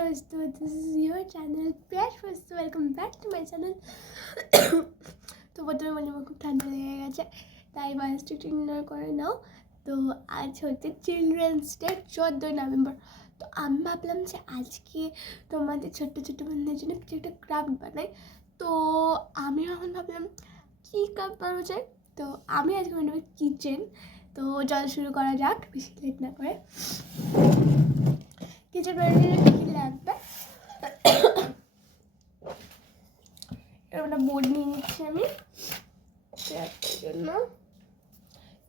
दोस्तों, this is your channel प्यास first welcome back to my channel. तो প্রথমে বলি আমার খুব ঠান্ডা লেগে গেছে, তাই ভয়েসটা একটু ইগনোর করে নাও। তো আজ হচ্ছে চিলড্রেন্স ডে 14 নভেম্বর। তো আমি ভাবলাম যে আজকে তোমাদের ছোট্ট ছোট্ট বন্ধুদের জন্য কিছু একটা ক্রাফট বানাই। তো আমি এখন ভাবলাম কী ক্রাফট বানানো যায়। তো আমি আজকে বানাবো কিচেন। তো চল শুরু করা যাক, বেশি লেট না করে। কিচেন বানানোর কী লাগবে, এরকম একটা বোর্ড নিয়ে নিচ্ছি আমি। তার জন্য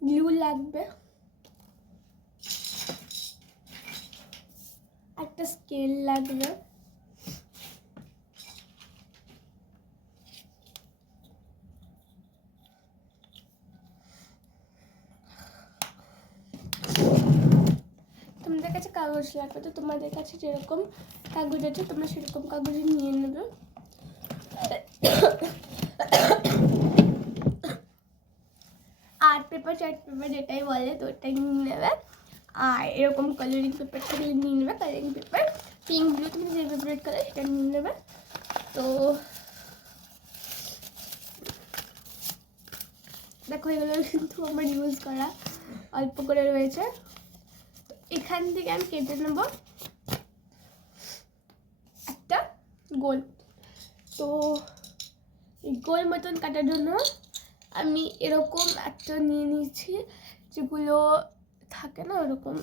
গ্লু লাগবে, একটা স্কেল লাগবে, তোমাদের কাছে কাগজ লাগবে। তো তোমাদের কাছে যেরকম কাগজ আছে তোমরা সেরকম কাগজে নিয়ে নেবে। আর্ট পেপার, চার্ট পেপার যেটাই বলে তো ওটাই নিয়ে নেবে। আর এরকম কালারিং পেপার থাকলে নিয়ে নেবে, কালারিং পেপার পিঙ্ক ব্লু তুমি যে ফেভারিট কালার সেটা নিয়ে নেবে। তো দেখো এগুলো কিন্তু আমার ইউজ করা অল্প করে রয়েছে। এখান থেকে আমি কেটে নেব একটা গোল। তো এই গোল মতন কাটার জন্য আমি এরকম একটা নিয়ে নিয়েছি, যেগুলো থাকে না ওরকম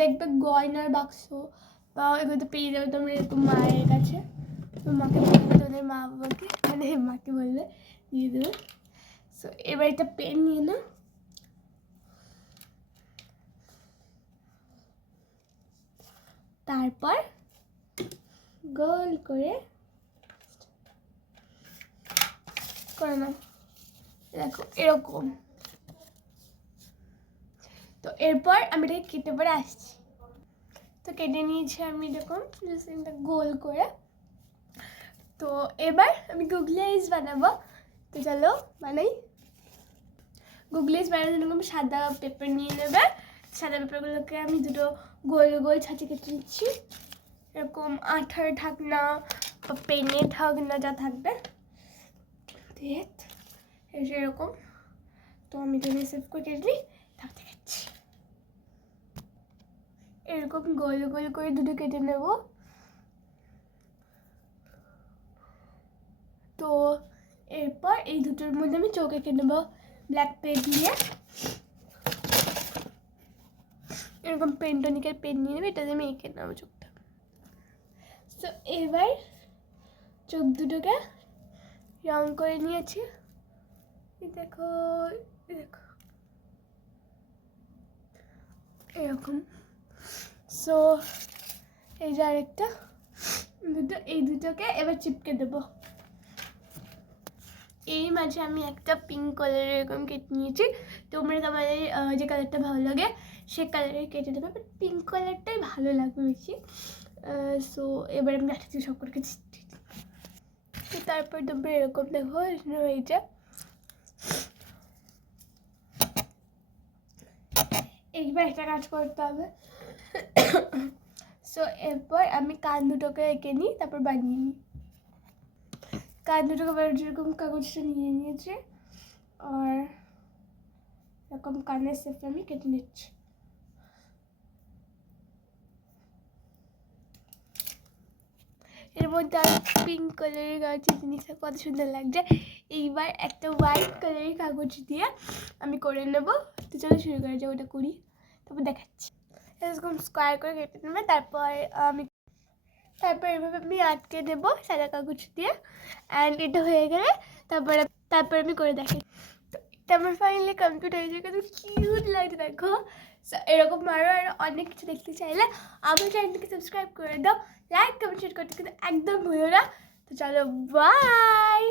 দেখবে গয়নার বাক্স বা এগুলো পেয়ে যাবে তোমরা এরকম মায়ের কাছে। তো মাকে বলবে, তোদের মা বাবাকে মানে মাকে বলবে দিয়ে দেবে। সো এবার একটা পেন নিয়ে না, তারপর গোল করে নাও, দেখো এরকম। তো এরপর আমি এটাকে কেটে পরে আসছি। তো কেটে নিয়েছি আমি এরকম গোল করে। তো এবার আমি গুগলি আইস বানাবো। তো চলো বানাই। গুগলি আইস বানানোর জন্য আমি সাদা পেপার নিয়ে নেবে। সাদা পেপারগুলোকে আমি দুটো গোল গোল ছাঁচে কেটে নিচ্ছি, এরকম আঠার ঢাকনা বা পেনের ঢাকনা যা থাকবে এরকম। তো আমি যদি সেভ করে কেটে নিই তাও দেখাচ্ছি। এরকম গোল গোল করে দুটো কেটে নেব। তো এরপর এই দুটোর মধ্যে আমি চোখ এঁকে নেবো ব্ল্যাক পেন দিয়ে। এরকম পেন্টনিকের পেন নিয়ে নেবে, এটা দিয়ে আমি এঁকে নেবো চোখটা। তো এবার চোখ দুটোকে রং করে নিয়েছি, দেখো দেখো এরকম। সো এই যে আরেকটা দুটো, এই দুটোকে এবার চিপকে দেবো। এই মাঝে আমি একটা পিঙ্ক কালারের এরকম কেটে নিয়েছি। তোমরা তোমাদের যে কালারটা ভালো লাগে সে কালারের কেটে দেবে, বাট পিঙ্ক কালারটাই ভালো লাগবে বেশি। সো এবার আমি একটা সব করে চিপতে। তারপর তোমরা এরকম দেখো এই যে এইবার একটা কাজ করতে হবে। সো এরপর আমি কান দুটোকে এঁকে নিই, তারপর বানিয়ে নিই। কান দুটোকে যেরকম কাগজটা নিয়ে নিয়েছি, আর এরকম কানের শেপটা আমি কেটে নিচ্ছি। এর মধ্যে আর পিঙ্ক কালারের কাগজের জিনিসটা কত সুন্দর লাগছে। এইবার একটা হোয়াইট কালারের কাগজ দিয়ে আমি করে নেবো। তো চলো শুরু করা যাক, ওটা করি তারপর দেখাচ্ছি। এরকম স্কোয়ার করে কেটে নেবে, তারপর এভাবে আমি আটকে দেবো সাদা কাগজ দিয়ে। অ্যান্ড এটা হয়ে গেলে তারপর আমি করে দেখাই। তো এটা আমার ফাইনালি কমপ্লিট হয়ে যায়, কিন্তু কিউট লাগছে দেখো। এরকম আরও অনেক কিছু দেখতে চাইলে আমার চ্যানেলটিকে সাবস্ক্রাইব করে দাও, লাইক কমেন্ট শেয়ার করতে কিন্তু একদম ভুলো না। তো চলো বাই।